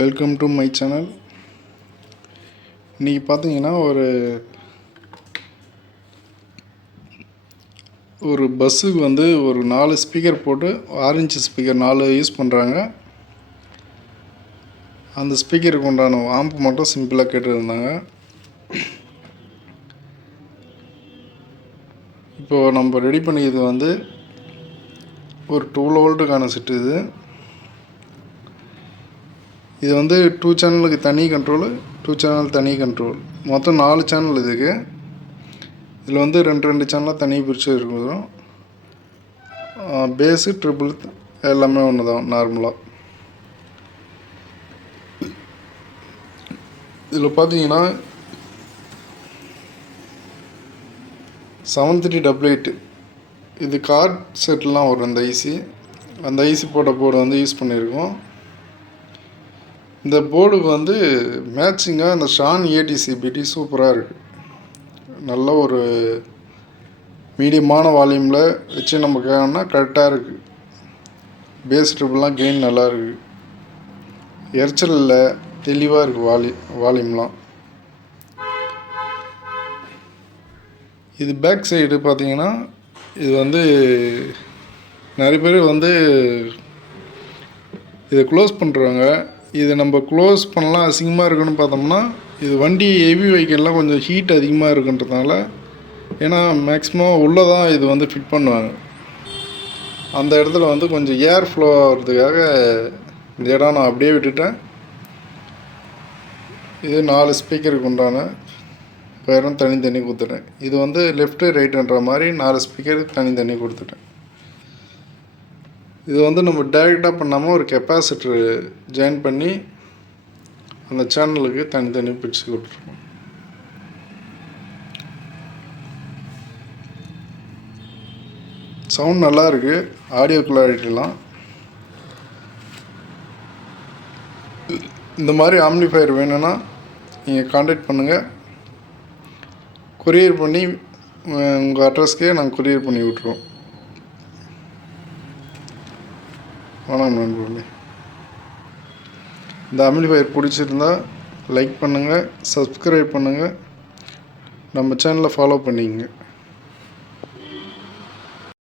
Welcome to my channel. இன்றைக்கி பார்த்தீங்கன்னா ஒரு பஸ்ஸுக்கு ஒரு 4 ஸ்பீக்கர் போட்டு 6 இன்ச் ஸ்பீக்கர் 4 யூஸ் பண்ணுறாங்க. அந்த ஸ்பீக்கருக்கு உண்டான ஆம்ப் மட்டும் சிம்பிளாக கேட்டுருந்தாங்க. இப்போது நம்ம ரெடி பண்ணியது ஒரு 12 வோல்ட்டுக்கான செட்டு. இது 2 சேனலுக்கு தனி கண்ட்ரோலு, 2 சேனல் தனி கண்ட்ரோல், மொத்தம் 4 சேனல் இதுக்கு. இதில் ரெண்டு சேனலாக தனி பிரித்து இருக்கும். பேஸு ட்ரிபிள் எல்லாமே ஒன்று தான் நார்மலாக. இதில் பார்த்தீங்கன்னா 7388 இது கார்ட் செட்லாம் வரும். அந்த ஐசி போட்ட போர்டு யூஸ் பண்ணியிருக்கோம். இந்த போர்டுக்கு மேட்சிங்காக இந்த ஷான் ஏடிசிபிடி சூப்பராக இருக்குது. நல்ல ஒரு மீடியமான வால்யூமில் வச்சு நம்ம கேட்டோம்னா கரெக்டாக இருக்குது. பேஸ் ட்ரிபிள்லாம் கெயின் நல்லா இருக்குது. எரிச்சல் இல்லை, தெளிவாக இருக்குது வால்யூம்லாம். இது பேக் சைடு பார்த்தீங்கன்னா இது நிறைய பேர் இதை க்ளோஸ் பண்ணுறாங்க. இது நம்ம க்ளோஸ் பண்ணலாம் அசிங்கமாக இருக்குன்னு பார்த்தோம்னா, இது வண்டி ஹெவி வெஹிக்கிள்லாம் கொஞ்சம் ஹீட் அதிகமாக இருக்குன்றதுனால, ஏன்னா மேக்ஸிமம் உள்ளே தான் இது ஃபிட் பண்ணுவாங்க. அந்த இடத்துல கொஞ்சம் ஏர் ஃப்ளோ ஆகிறதுக்காக இந்த இடம் நான் அப்படியே விட்டுட்டேன். இது 4 ஸ்பீக்கருக்கு உண்டான பேரும் தனி கொடுத்துட்டேன். இது லெஃப்ட்டு ரைட்டுன்ற மாதிரி 4 ஸ்பீக்கருக்கு தனி கொடுத்துட்டேன். இது நம்ம டைரெக்டாக பண்ணாமல் ஒரு கெப்பாசிட்டர் ஜாயின் பண்ணி அந்த சேனலுக்கு தனி பிரித்து கொடுத்துருவோம். சவுண்ட் நல்லா இருக்குது. ஆடியோ கிளாரிட்டிலாம் இந்த மாதிரி ஆம்ப்ளிஃபையர் வேணும்னா நீங்கள் கான்டாக்ட் பண்ணுங்கள். கொரியர் பண்ணி உங்கள் அட்ரஸ்க்கே நாங்கள் கொரியர் பண்ணி விட்ருவோம். வணக்கம் நண்பர்களே. இந்த ஆம்ப்ளிஃபையர் பிடிச்சிருந்தா லைக் பண்ணுங்கள், சப்ஸ்கிரைப் பண்ணுங்கள், நம்ம சேனலை ஃபாலோ பண்ணிக்கங்க.